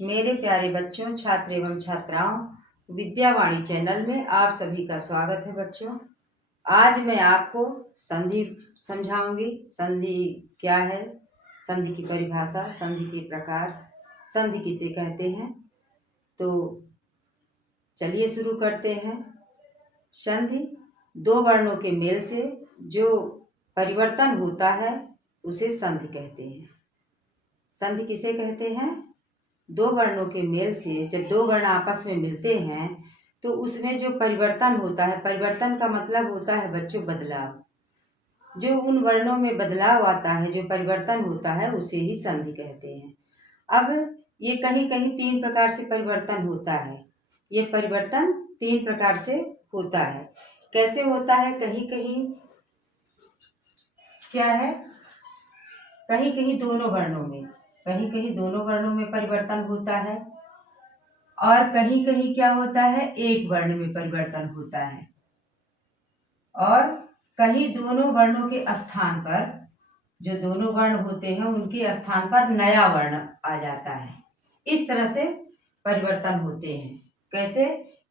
मेरे प्यारे बच्चों, छात्र एवं छात्राओं, विद्यावाणी चैनल में आप सभी का स्वागत है। बच्चों, आज मैं आपको संधि समझाऊंगी। संधि क्या है, संधि की परिभाषा, संधि के प्रकार, संधि किसे कहते हैं। तो चलिए शुरू करते हैं। संधि दो वर्णों के मेल से जो परिवर्तन होता है उसे संधि कहते हैं। संधि किसे कहते हैं? दो वर्णों के मेल से जब दो वर्ण आपस में मिलते हैं तो उसमें जो परिवर्तन होता है, परिवर्तन का मतलब होता है बच्चों बदलाव। जो उन वर्णों में बदलाव आता है, जो परिवर्तन होता है, उसे ही संधि कहते हैं। अब ये कहीं कहीं तीन प्रकार से परिवर्तन होता है। ये परिवर्तन तीन प्रकार से होता है। कैसे होता है? कहीं कहीं क्या है, कहीं कहीं दोनों वर्णों में, कहीं कहीं दोनों वर्णों में परिवर्तन होता है और कहीं कहीं क्या होता है, एक वर्ण में परिवर्तन होता है और कहीं दोनों वर्णों के स्थान पर, जो दोनों वर्ण होते हैं उनके स्थान पर नया वर्ण आ जाता है। इस तरह से परिवर्तन होते हैं। कैसे?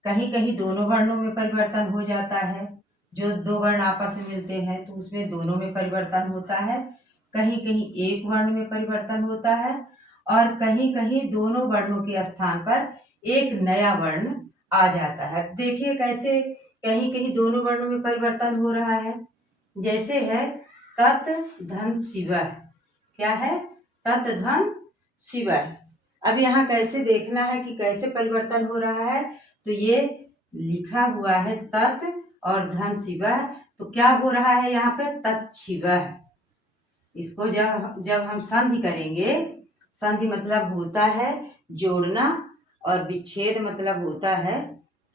कहीं कहीं दोनों वर्णों में परिवर्तन हो जाता है। जो दो वर्ण आपस में मिलते हैं तो उसमें दोनों में परिवर्तन होता है। कहीं कहीं एक वर्ण में परिवर्तन होता है और कहीं कहीं दोनों वर्णों के स्थान पर एक नया वर्ण आ जाता है। देखिए कैसे कहीं कहीं दोनों वर्णों में परिवर्तन हो रहा है। जैसे है तत् धन शिवः। क्या है? तत् धन शिवः। अब यहाँ कैसे देखना है कि कैसे परिवर्तन हो रहा है। तो ये लिखा हुआ है तत् और धन शिवः, तो क्या हो रहा है यहाँ पे? तच्छिवः। इसको जब जब हम संधि करेंगे, संधि मतलब होता है जोड़ना और विच्छेद मतलब होता है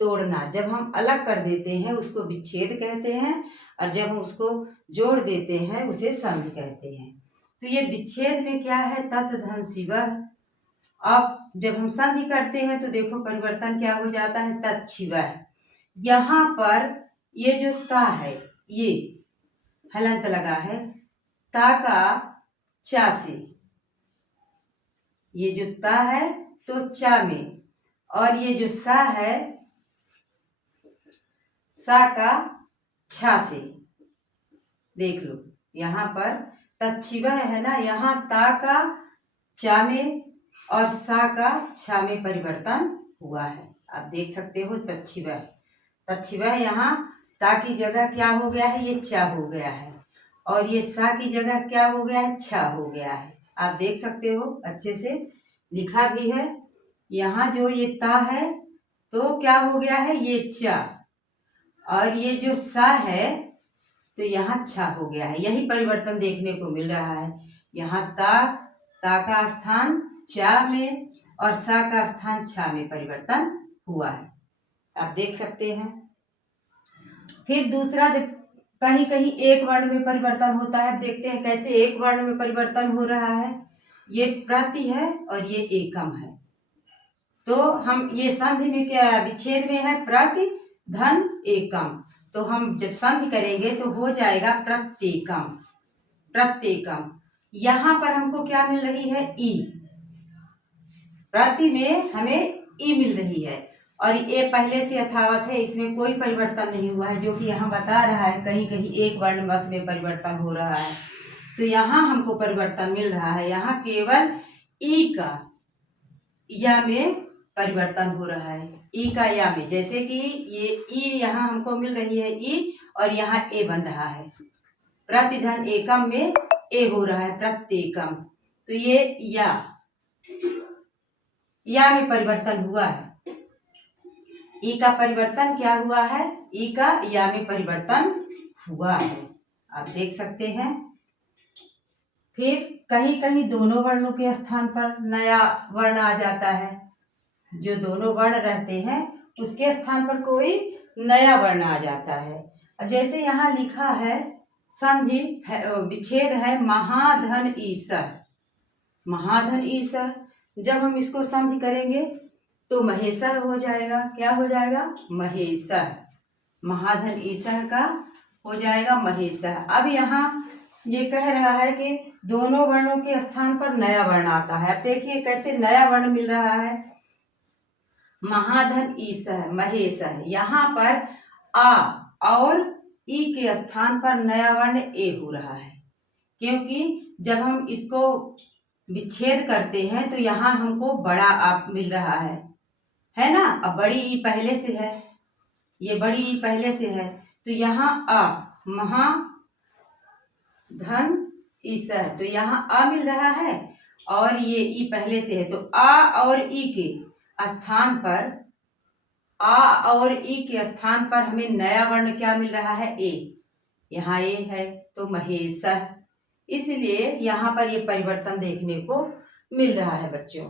तोड़ना। जब हम अलग कर देते हैं उसको विच्छेद कहते हैं और जब हम उसको जोड़ देते हैं उसे संधि कहते हैं। तो ये विच्छेद में क्या है? तत् धन शिवः। अब जब हम संधि करते हैं तो देखो परिवर्तन क्या हो जाता है? तच्छिवः। यहाँ पर ये जो ता है, ये हलंत लगा है, ता का चा से, ये जो ता है तो चा में, और ये जो सा है सा का छा से। देख लो यहाँ पर तच्छिवः है ना, यहाँ ता का चा में और सा का छा में परिवर्तन हुआ है। आप देख सकते हो तच्छिवः। तच्छिवः यहाँ ता की जगह क्या हो गया है? ये चा हो गया है और ये सा की जगह क्या हो गया है? छा हो गया है। आप देख सकते हो अच्छे से लिखा भी है। यहाँ जो ये ता है तो क्या हो गया है? ये चा, और ये जो सा है तो यहाँ छा हो गया है। यही परिवर्तन देखने को मिल रहा है। यहाँ ता का स्थान चा में और सा का स्थान छा में परिवर्तन हुआ है। आप देख सकते हैं। फिर दूसरा, जब कहीं कहीं एक वर्ण में परिवर्तन होता है, देखते हैं कैसे एक वर्ण में परिवर्तन हो रहा है। ये प्रति है और ये एकम है, तो हम ये संधि में क्या, विच्छेद में है प्रति धन एकम, तो हम जब संधि करेंगे तो हो जाएगा प्रत्येकम। प्रत्येकम यहाँ पर हमको क्या मिल रही है? ई। प्रति में हमें ई मिल रही है और ये पहले से यथावत है, इसमें कोई परिवर्तन नहीं हुआ है। जो कि यहाँ बता रहा है कहीं कहीं एक वर्ण बस में परिवर्तन हो रहा है, तो यहाँ हमको परिवर्तन मिल रहा है। यहाँ केवल ई का या में परिवर्तन हो रहा है। ई का या में, जैसे कि ये ई यहाँ हमको मिल रही है ई और यहाँ ए बन रहा है। प्रतिधन एकम में ए हो रहा है प्रत्येकम, तो ये या में परिवर्तन हुआ है। ई का परिवर्तन क्या हुआ है? ई का या में परिवर्तन हुआ है। आप देख सकते हैं। फिर कहीं कहीं दोनों वर्णों के स्थान पर नया वर्ण आ जाता है। जो दोनों वर्ण रहते हैं उसके स्थान पर कोई नया वर्ण आ जाता है। अब जैसे यहाँ लिखा है संधि विच्छेद है महाधन ईसह। महाधन ईसह, जब हम इसको संधि करेंगे तो महेशः हो जाएगा। क्या हो जाएगा? महेशः। महाधन ईसह का हो जाएगा महेशः। अब यहाँ ये कह रहा है कि दोनों वर्णों के स्थान पर नया वर्ण आता है। अब देखिए कैसे नया वर्ण मिल रहा है। महाधन ईसह महेशह, यहाँ पर आ और ई के स्थान पर नया वर्ण ए हो रहा है, क्योंकि जब हम इसको विच्छेद करते हैं तो यहाँ हमको बड़ा आ मिल रहा है ना। अब बड़ी ई पहले से है, ये बड़ी ई पहले से है, तो यहाँ आ महाधन ईसह, तो यहाँ आ मिल रहा है और ये ई पहले से है, तो आ और ई के स्थान पर, आ और ई के स्थान पर हमें नया वर्ण क्या मिल रहा है, ए। यहाँ ए है तो महेशह, इसलिए यहाँ पर ये परिवर्तन देखने को मिल रहा है बच्चों।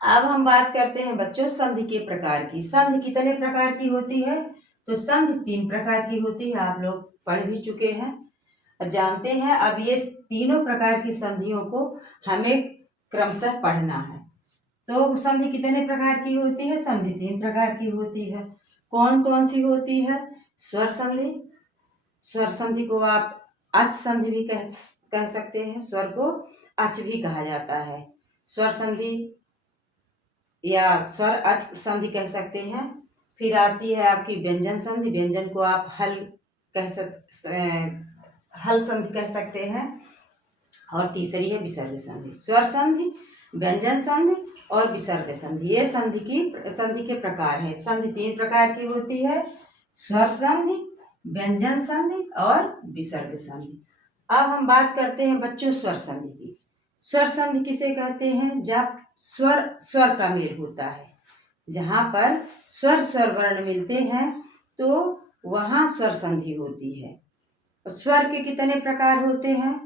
अब हम बात करते हैं बच्चों संधि के प्रकार की। संधि कितने प्रकार की होती है, तो संधि 3 प्रकार की होती है, आप लोग पढ़ भी चुके हैं, जानते हैं। अब ये तीनों प्रकार की संधियों को हमें क्रमशः पढ़ना है। तो संधि कितने प्रकार की होती है, संधि 3 प्रकार की होती है। कौन कौन सी होती है, स्वर संधि, स्वर संधि को आप अच संधि भी कह सकते हैं, स्वर को अच भी कहा जाता है, स्वर संधि या स्वर अच संधि कह सकते हैं। फिर आती है आपकी व्यंजन संधि, व्यंजन को आप हल हल संधि कह सकते हैं। और तीसरी है विसर्ग संधि। स्वर संधि, व्यंजन संधि और विसर्ग संधि, ये संधि के प्रकार हैं। संधि 3 प्रकार की होती है, स्वर संधि, व्यंजन संधि और विसर्ग संधि। अब हम बात करते हैं बच्चों स्वर संधि की। स्वर संधि किसे कहते हैं, जब स्वर स्वर का मेल होता है, जहाँ पर स्वर स्वर वर्ण मिलते हैं तो वहाँ स्वर संधि होती है। स्वर के कितने प्रकार होते हैं,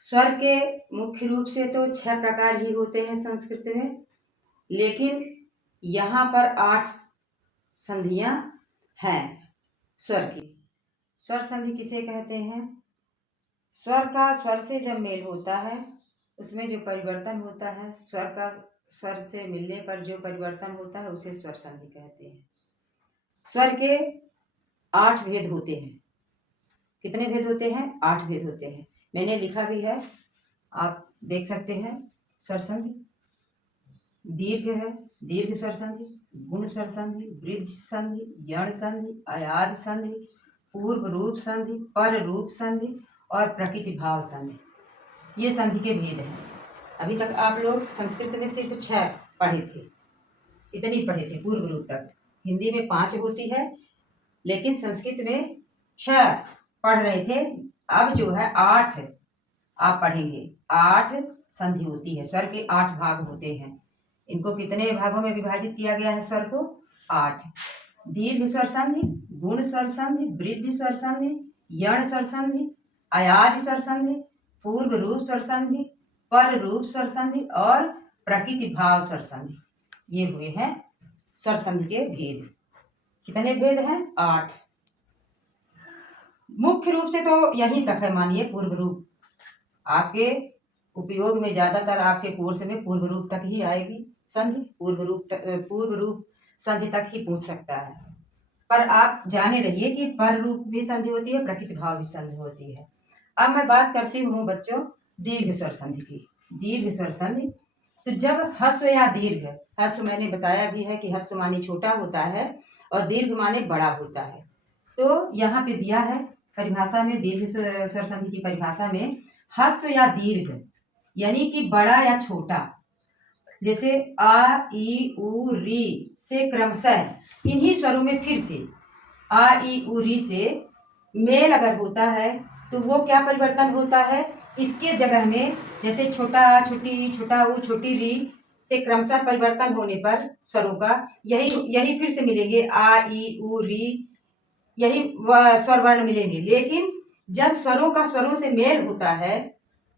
स्वर के मुख्य रूप से तो 6 प्रकार ही होते हैं संस्कृत में, लेकिन यहाँ पर 8 संधियाँ हैं स्वर की। स्वर संधि किसे कहते हैं, स्वर का स्वर से जब मेल होता है उसमें जो परिवर्तन होता है, स्वर का स्वर से मिलने पर जो परिवर्तन होता है उसे स्वर संधि कहते हैं। स्वर के 8 भेद होते हैं। कितने भेद होते हैं, 8 भेद होते हैं, मैंने लिखा भी है, आप देख सकते हैं। स्वर संधि दीर्घ है, दीर्घ स्वर संधि, गुण स्वर संधि, वृद्ध संधि, यण संधि, अयाद संधि, पूर्व रूप संधि, पर रूप संधि और प्रकृति भाव संधि, ये संधि के भेद हैं। अभी तक आप लोग संस्कृत में सिर्फ 6 पढ़े थे, इतनी पढ़े थे पूर्व रूप तक। हिंदी में 5 होती है, लेकिन संस्कृत में 6 पढ़ रहे थे। अब जो है 8 आप पढ़ेंगे। 8 संधि होती है, स्वर के 8 भाग होते हैं। इनको कितने भागों में विभाजित किया गया है, स्वर को 8। दीर्घ स्वर संधि, गुण स्वर संधि, वृद्धि स्वर संधि, यण स्वर संधि, अयाद स्वर संधि, पूर्व रूप स्वर संधि, पर रूप स्वर संधि और प्रकृति भाव स्वर संधि, ये हुए हैं स्वर संधि के भेद। कितने भेद हैं, 8। मुख्य रूप से तो यहीं तक है, मानिए पूर्व रूप आपके उपयोग में ज्यादातर आपके कोर्स में पूर्व रूप तक ही आएगी संधि, पूर्व रूप संधि तक ही पूछ सकता है। पर आप जाने रहिए कि पर रूप भी संधि होती है, प्रकृति भाव भी संधि होती है। अब मैं बात करती हूँ बच्चों दीर्घ स्वर संधि की। दीर्घ स्वर संधि, तो जब ह्रस्व या दीर्घ, ह्रस्व मैंने बताया भी है कि ह्रस्व माने छोटा होता है और दीर्घ माने बड़ा होता है। तो यहाँ पे दिया है परिभाषा में, दीर्घ स्वर संधि की परिभाषा में, ह्रस्व या दीर्घ यानी कि बड़ा या छोटा, जैसे आ ई उ री से क्रमशः इन्हीं स्वरों में फिर से आ ई उ री से मेल अगर होता है तो वो क्या परिवर्तन होता है, इसके जगह में जैसे छोटा आ छोटी ई छोटा उ छोटी री से क्रमशः परिवर्तन होने पर स्वरों का यही फिर से मिलेंगे, आ ई उ री, यही स्वर वर्ण मिलेंगे। लेकिन जब स्वरों का स्वरों से मेल होता है,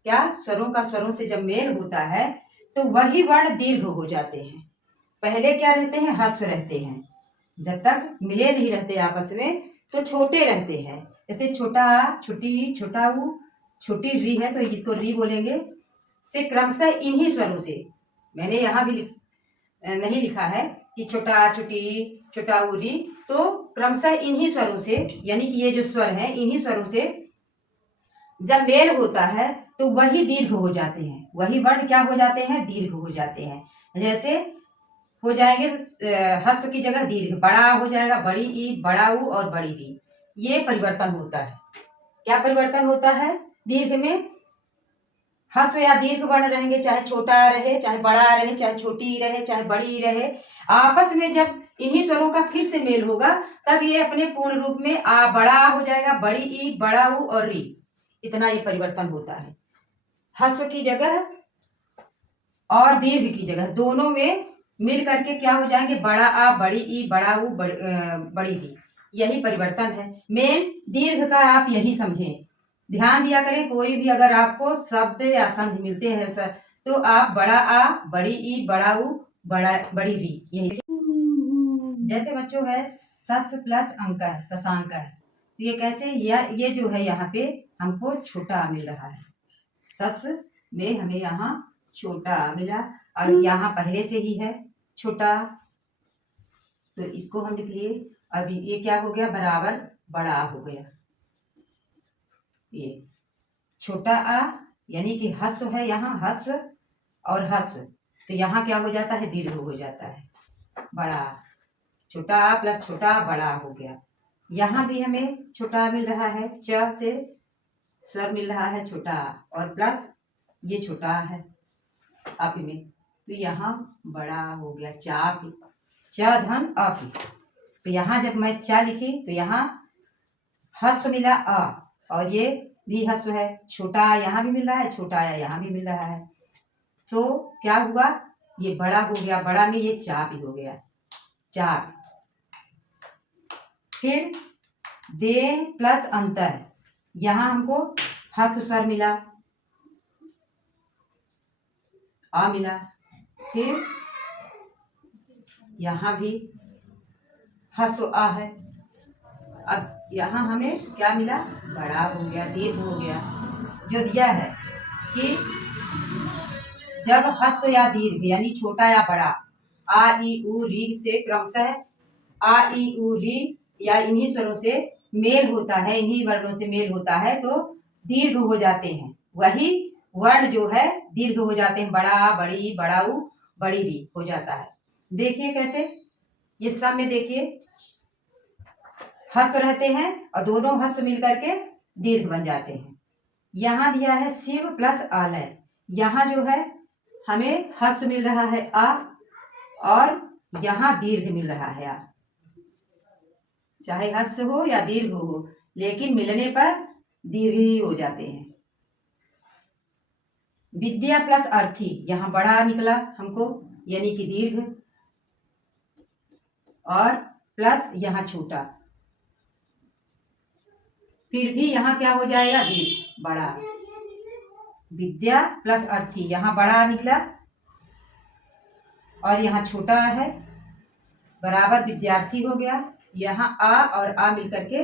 क्या स्वरों का स्वरों से जब मेल होता है तो वही वर्ण दीर्घ हो जाते हैं। पहले क्या रहते हैं, ह्रस्व रहते हैं, जब तक मिले नहीं रहते आपस में तो छोटे रहते हैं। जैसे छोटा आ छोटी छोटा उ छोटी री है तो इसको री बोलेंगे, से क्रमशः इन्हीं स्वरों से, मैंने यहाँ भी नहीं लिखा है कि छोटा आ छोटी छोटा उ री, तो क्रमशः इन्हीं स्वरों से, यानी कि ये जो स्वर हैं इन्हीं स्वरों से जब मेल होता है तो वही दीर्घ हो जाते हैं, वही वर्ण क्या हो जाते हैं, दीर्घ हो जाते हैं। जैसे हो जाएंगे हस्व की जगह दीर्घ, बड़ा हो जाएगा बड़ी ई, बड़ा ऊ और बड़ी री। ये परिवर्तन होता है। क्या परिवर्तन होता है? दीर्घ में हस्व या दीर्घ वर्ण रहेंगे, चाहे छोटा रहे, चाहे बड़ा रहे, चाहे छोटी रहे, चाहे बड़ी रहे, आपस में जब इन्हीं स्वरों का फिर से मेल होगा तब ये अपने पूर्ण रूप में आ बड़ा हो जाएगा, बड़ी ई, बड़ा ऊ और री। इतना ये परिवर्तन होता है। हस्व की जगह और दीर्घ की जगह दोनों में मिल करके क्या हो जाएंगे, बड़ा आ, बड़ी ई, बड़ा ऊ, बड़ी री। यही परिवर्तन है। मेन दीर्घ का आप यही समझें, ध्यान दिया करें। कोई भी अगर आपको शब्द या संधि मिलते हैं सर, तो आप बड़ा आ, बड़ी ई, बड़ा ऊ, बड़ी री, यही। जैसे बच्चों है सस प्लस अंक है, शशांक है, तो ये कैसे, ये जो है यहाँ पे हमको छोटा मिल रहा है। सस में हमें यहाँ छोटा मिला और यहाँ पहले से ही है छोटा, तो इसको हम लिख लिए। अभी ये क्या हो गया, बराबर बड़ा हो गया। ये छोटा आ यानी कि हस्व है, यहाँ हस्व और हस्व, तो यहाँ क्या हो जाता है, दीर्घ हो जाता है, बड़ा। छोटा आ प्लस छोटा आ बड़ा हो गया। यहाँ भी हमें छोटा मिल रहा है, च से स्वर मिल रहा है छोटा और प्लस ये छोटा है अप में, तो यहाँ बड़ा हो गया चाप, च धन अप। तो यहाँ जब मैं चा लिखी तो यहाँ हस्व मिला अ और ये भी हस्व है, छोटा यहाँ भी मिल रहा है, छोटा यहाँ भी मिल रहा है, तो क्या हुआ, ये बड़ा हो गया, बड़ा में ये चाप ही हो गया, चाप। फिर दे प्लस अंतर, यहाँ हमको हस्व स्वर मिला, आ मिला, फिर यहाँ भी हस्व आ है। अब यहाँ हमें क्या मिला, बड़ा हो गया, दीर्घ हो गया। जो दिया है कि जब हस्व या दीर्घ यानी छोटा या बड़ा आ ई उ री से क्रमशः आ ई उ री या इन्हीं स्वरों से मेल होता है, इन्हीं वर्णों से मेल होता है, तो दीर्घ हो जाते हैं। वही वर्ण जो है दीर्घ हो जाते हैं, बड़ा, बड़ी, बड़ा ऊ, बड़ी री हो जाता है। देखिए कैसे, ये सब में देखिए हस्व रहते हैं और दोनों हस्व मिल करके दीर्घ बन जाते हैं। यहाँ दिया है शिव प्लस आलय, यहाँ जो है हमें हस्व मिल रहा है आ और यहाँ दीर्घ मिल रहा है आ, चाहे हस्व हो या दीर्घ हो, लेकिन मिलने पर दीर्घ ही हो जाते हैं। विद्या प्लस अर्थी, यहाँ बड़ा निकला हमको यानी कि दीर्घ, और प्लस यहाँ छोटा, फिर भी यहाँ क्या हो जाएगा, दीर्घ, बड़ा। विद्या प्लस अर्थी, यहाँ बड़ा निकला और यहाँ छोटा है, बराबर विद्यार्थी हो गया। यहाँ आ और आ मिलकर के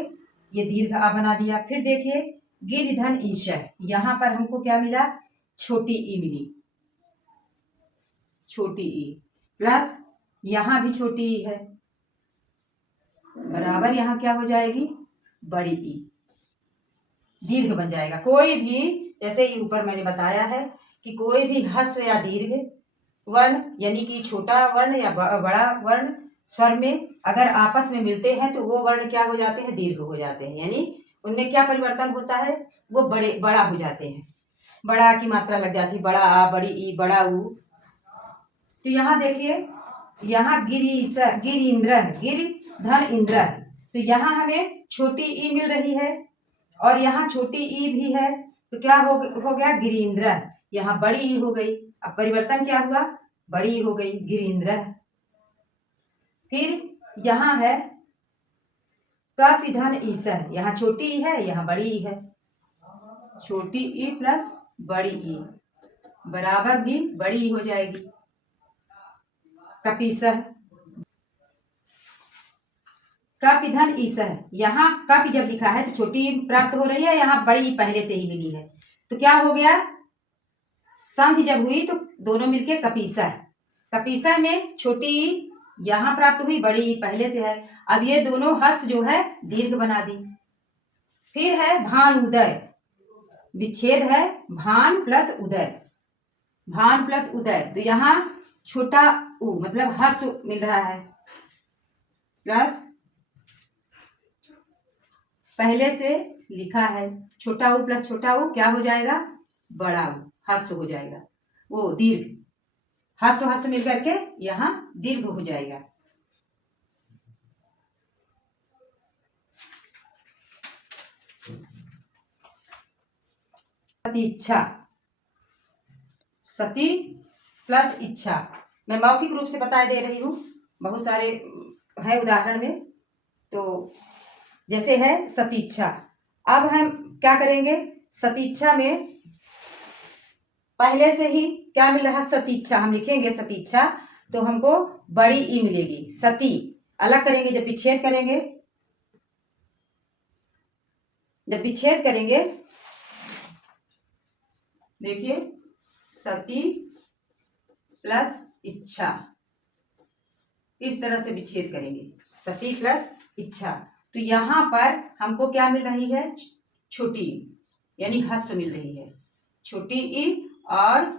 ये दीर्घ आ बना दिया। फिर देखिए गिरिधन ईशय, यहाँ पर हमको क्या मिला, छोटी ई मिली, छोटी ई प्लस यहाँ भी छोटी ई है, बराबर यहाँ क्या हो जाएगी, बड़ी ई, दीर्घ बन जाएगा। कोई भी जैसे ही ऊपर मैंने बताया है कि कोई भी हस्व या दीर्घ वर्ण यानी कि छोटा वर्ण या बड़ा वर्ण स्वर में अगर आपस में मिलते हैं तो वो वर्ण क्या हो जाते हैं, दीर्घ हो जाते हैं, यानी उनमें क्या परिवर्तन होता है, वो बड़ा हो जाते हैं, बड़ा की मात्रा लग जाती है, बड़ा आ, बड़ी ई, बड़ा ऊ। तो यहाँ देखिए, यहाँ गिरिंद्र, गिर धन इंद्र, तो यहाँ हमें छोटी ई मिल रही है और यहाँ छोटी ई भी है, तो क्या हो गया, गिरिंद्र, यहाँ बड़ी ई हो गई। अब परिवर्तन क्या हुआ, बड़ी हो गई, गिरिंद्र। फिर यहाँ है कपिधन ईस, यहाँ छोटी ई है, यहाँ बड़ी ई है, छोटी ई प्लस बड़ी ई बराबर भी बड़ी ई हो जाएगी, कपीस। कपिधन ईस, यहाँ कप जब लिखा है तो छोटी प्राप्त हो रही है, यहाँ बड़ी पहले से ही मिली है, तो क्या हो गया, संधि जब हुई तो दोनों मिलके कपीसा, कपीसा में छोटी यहाँ प्राप्त हुई, बड़ी पहले से है। अब ये दोनों हस्त जो है दीर्घ बना दी। फिर है भानुदय, विच्छेद है भान प्लस उदय, भान प्लस उदय, तो यहाँ छोटा उ मतलब हस्व मिल रहा है, प्लस पहले से लिखा है छोटा उ प्लस छोटा उ क्या हो जाएगा, बड़ा उ, हस्व हो जाएगा, वो दीर्घ, हस्व हस्व मिल करके यहाँ दीर्घ हो जाएगा। सती इच्छा, सती प्लस इच्छा, मैं मौखिक रूप से बता दे रही हूँ, बहुत सारे है उदाहरण में। तो जैसे है सतीच्छा, अब हम क्या करेंगे, सतीच्छा में पहले से ही क्या मिल रहा, सतीच्छा, हम लिखेंगे सतीच्छा तो हमको बड़ी ई मिलेगी, सती अलग करेंगे, जब विच्छेद करेंगे, जब विच्छेद करेंगे देखिए सती प्लस इच्छा, इस तरह से विच्छेद करेंगे, सती प्लस इच्छा, तो यहाँ पर हमको क्या मिल रही है, छोटी यानी हस्व मिल रही है, छोटी ई और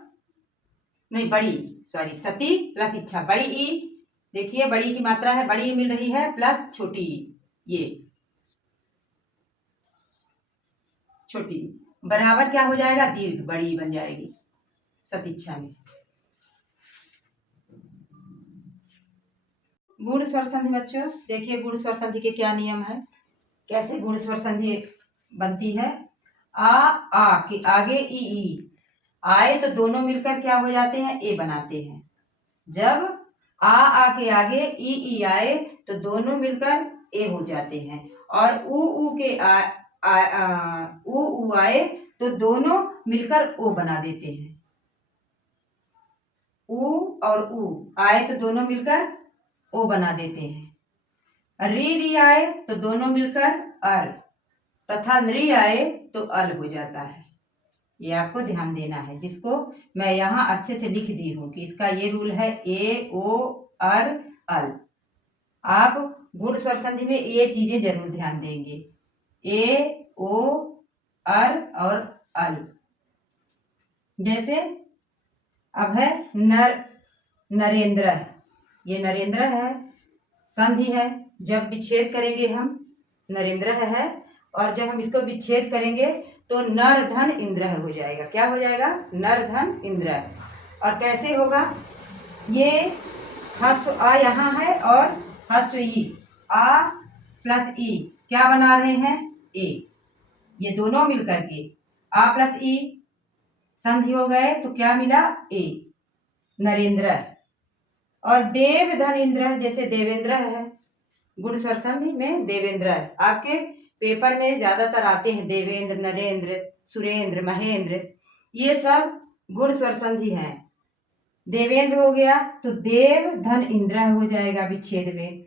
नहीं बड़ी, सॉरी, सती प्लस इच्छा, बड़ी ई, देखिए बड़ी की मात्रा है, बड़ी ई मिल रही है प्लस छोटी ई, ये छोटी बराबर क्या हो जाएगा, दीर्घ, बड़ी ई बन जाएगी सतीच्छा में। गुण स्वर संधि बच्चों, देखिए गुण स्वर संधि के क्या नियम है, कैसे गुण स्वर संधि बनती है। आ के आगे ई आए तो दोनों मिलकर क्या हो जाते हैं, ए बनाते हैं। जब आ के आगे ई आए तो दोनों मिलकर ए हो जाते हैं, और ऊ के ऊ आए तो दोनों मिलकर ओ बना देते हैं। ऊ और ऊ आए तो दोनों मिलकर ओ बना देते हैं। री आए तो दोनों मिलकर अर, तथा नृ आए तो अल हो जाता है। ये आपको ध्यान देना है, जिसको मैं यहाँ अच्छे से लिख दी हूँ कि इसका ये रूल है, ए ओ अर अल। आप गुण स्वर संधि में ये चीजें जरूर ध्यान देंगे, ए ओ अर और अल। जैसे अब है नरेंद्र, ये नरेंद्र है, संधि है, जब विच्छेद करेंगे हम नरेंद्र है, और जब हम इसको विच्छेद करेंगे तो नर धन इंद्र हो जाएगा, क्या हो जाएगा, नर धन इंद्र। और कैसे होगा, ये हस्व आ यहाँ है और हस्व ई, आ प्लस ई क्या बना रहे हैं, ए, ये दोनों मिलकर के आ प्लस ई संधि हो गए तो क्या मिला, ए, नरेंद्र। और देव धन इंद्र, जैसे देवेंद्र है, गुण स्वर संधि में देवेंद्र है, आपके पेपर में ज्यादातर आते हैं देवेंद्र, नरेंद्र, सुरेंद्र, महेंद्र, ये सब गुण स्वर संधि हैं। देवेंद्र हो गया तो देव धन इंद्र हो जाएगा, विच्छेद में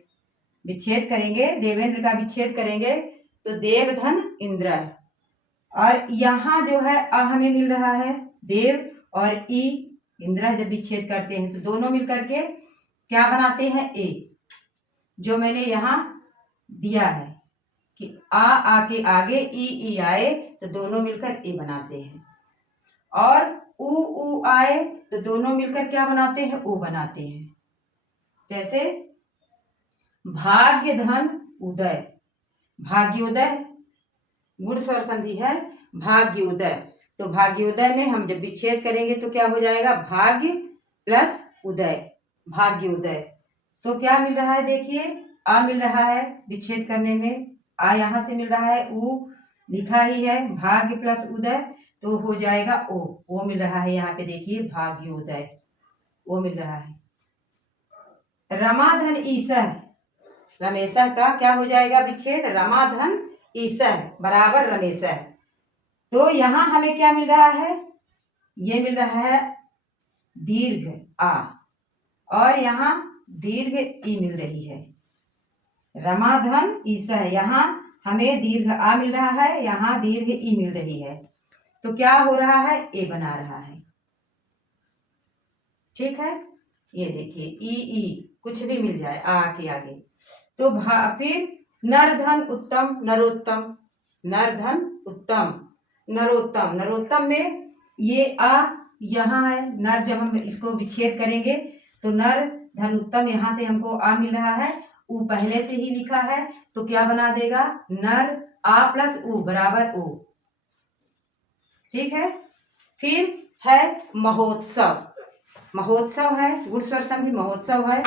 विच्छेद करेंगे, देवेंद्र का विच्छेद करेंगे तो देव धन इंद्र। और यहाँ जो है हमें मिल रहा है देव, और ई इंद्र जब विच्छेद करते हैं तो दोनों मिलकर के क्या बनाते हैं, ए, जो मैंने यहाँ दिया है कि आ के आगे ई आए तो दोनों मिलकर ए बनाते हैं, और ऊ आए तो दोनों मिलकर क्या बनाते हैं, ओ बनाते हैं। जैसे भाग्य धन उदय, भाग्योदय गुण स्वर संधि है, भाग्योदय, तो भाग्योदय में हम जब विच्छेद करेंगे तो क्या हो जाएगा, भाग्य प्लस उदय, भाग्योदय। तो क्या मिल रहा है, देखिए आ मिल रहा है विच्छेद करने में, आ यहाँ से मिल रहा है, ऊ लिखा ही है, भाग्य प्लस उदय तो हो जाएगा ओ मिल रहा है यहाँ पे, देखिए भाग्योदय, ओ मिल रहा है। रमाधन ईसह, रमेशह का क्या हो जाएगा विच्छेद, रमाधन ईसह बराबर रमेशह, तो यहाँ हमें क्या मिल रहा है, ये मिल रहा है दीर्घ आ, और यहाँ दीर्घ ई मिल रही है। रमाधन ईसह, यहाँ हमें दीर्घ आ मिल रहा है, यहाँ दीर्घ ई मिल रही है, तो क्या हो रहा है, ए बना रहा है, ठीक है। ये देखिए ई कुछ भी मिल जाए आ के आगे, तो फिर नर धन उत्तम, नरोत्तम, नर धन उत्तम, नरोत्तम। नरोत्तम में ये आ यहाँ है, नर जब हम इसको विच्छेद करेंगे तो नर धन उत्तम, यहाँ से हमको आ मिल रहा है, उ पहले से ही लिखा है तो क्या बना देगा, नर आ प्लस उ बराबर ओ। ठीक है। फिर है महोत्सव। महोत्सव है, गुण स्वर संधि महोत्सव है।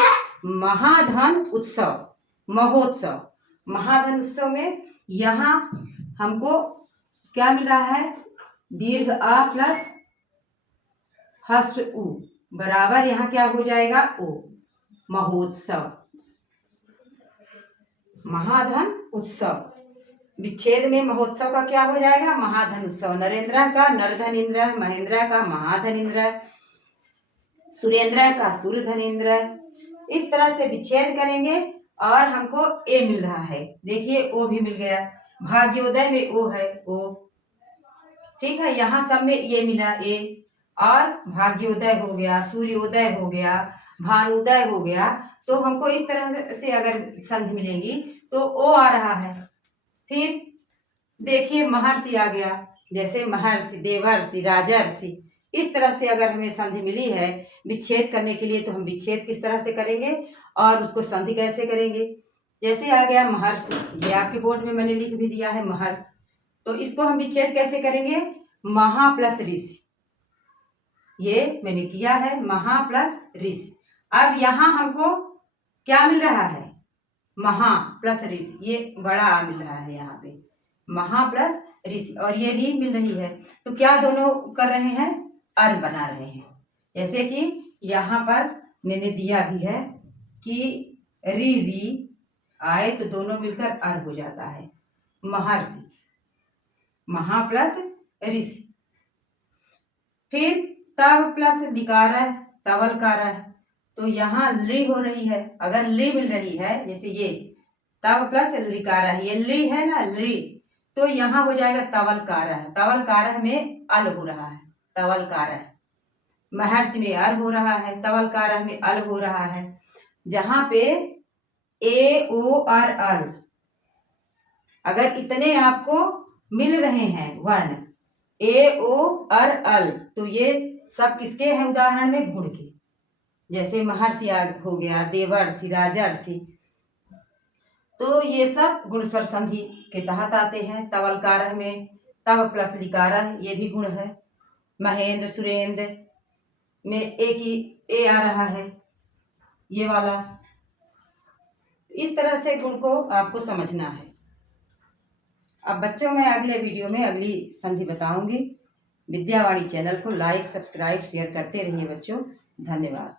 महाधन उत्सव, महोत्सव, महाधन उत्सव में यहाँ हमको क्या मिल रहा है, दीर्घ आ प्लस ह्रस्व उ बराबर यहाँ क्या हो जाएगा, ओ। महोत्सव, महाधन उत्सव, विच्छेद में महोत्सव का क्या हो जाएगा, महाधन उत्सव। नरेंद्र का नरधन इंद्र, महेंद्र का महाधन इंद्र, सुरेंद्र का सूर्यधन इंद्र। इस तरह से विच्छेद करेंगे और हमको ए मिल रहा है। देखिए ओ भी मिल गया, भाग्योदय में ओ है, ओ। ठीक है, यहाँ सब में ये मिला ए, और भाग्योदय हो गया, सूर्योदय हो गया, भानुदय हो गया। तो हमको इस तरह से अगर संधि मिलेंगी तो ओ आ रहा है। फिर देखिए महर्षि आ गया, जैसे महर्षि, देवर्षि, राजर्षि। इस तरह से अगर हमें संधि मिली है विच्छेद करने के लिए तो हम विच्छेद किस तरह से करेंगे और उसको संधि कैसे करेंगे। जैसे आ गया महर्षि, ये आपके बोर्ड में मैंने लिख भी दिया है महर्षि, तो इसको हम विच्छेद कैसे करेंगे, महा प्लस ऋषि। ये मैंने किया है, महा प्लस ऋषि। अब यहाँ हमको क्या मिल रहा है, महा प्लस ऋषि, ये बड़ा आ मिल रहा है यहाँ पे, महा प्लस ऋषि, और ये री मिल रही है। तो क्या दोनों कर रहे हैं, अर बना रहे हैं। जैसे कि यहाँ पर मैंने दिया भी है कि री री आए तो दोनों मिलकर अर हो जाता है, महर्षि, महा प्लस ऋषि। फिर तव प्लस लिकार है, तवलकार है, तो यहाँ ली हो रही है। अगर ली मिल रही है, जैसे ये तव प्लस लिकार है, ये ली है ना, ली, तो यहाँ हो जाएगा तवलकार है। तवलकार में अल हो रहा है, तवलकार। महर्षि में अर हो रहा है, तवलकार में अल हो रहा है। जहाँ पे ए ओ और अल, अगर इतने आपको मिल रहे हैं वर्ण ए ओ और अल, तो ये सब किसके हैं उदाहरण में, गुण के। जैसे महर्षि हो गया, देवर्षि, राजर्षि, तो ये सब गुण स्वर संधि के तहत आते हैं। तवलकार में तव प्लस लिकार, ये भी गुण है। महेंद्र, सुरेंद्र में एक ही ए आ रहा है, ये वाला। इस तरह से गुण को आपको समझना है। अब बच्चों, मैं अगले वीडियो में अगली संधि बताऊंगी। विद्यावाणी चैनल को लाइक, सब्सक्राइब, शेयर करते रहिए बच्चों। धन्यवाद।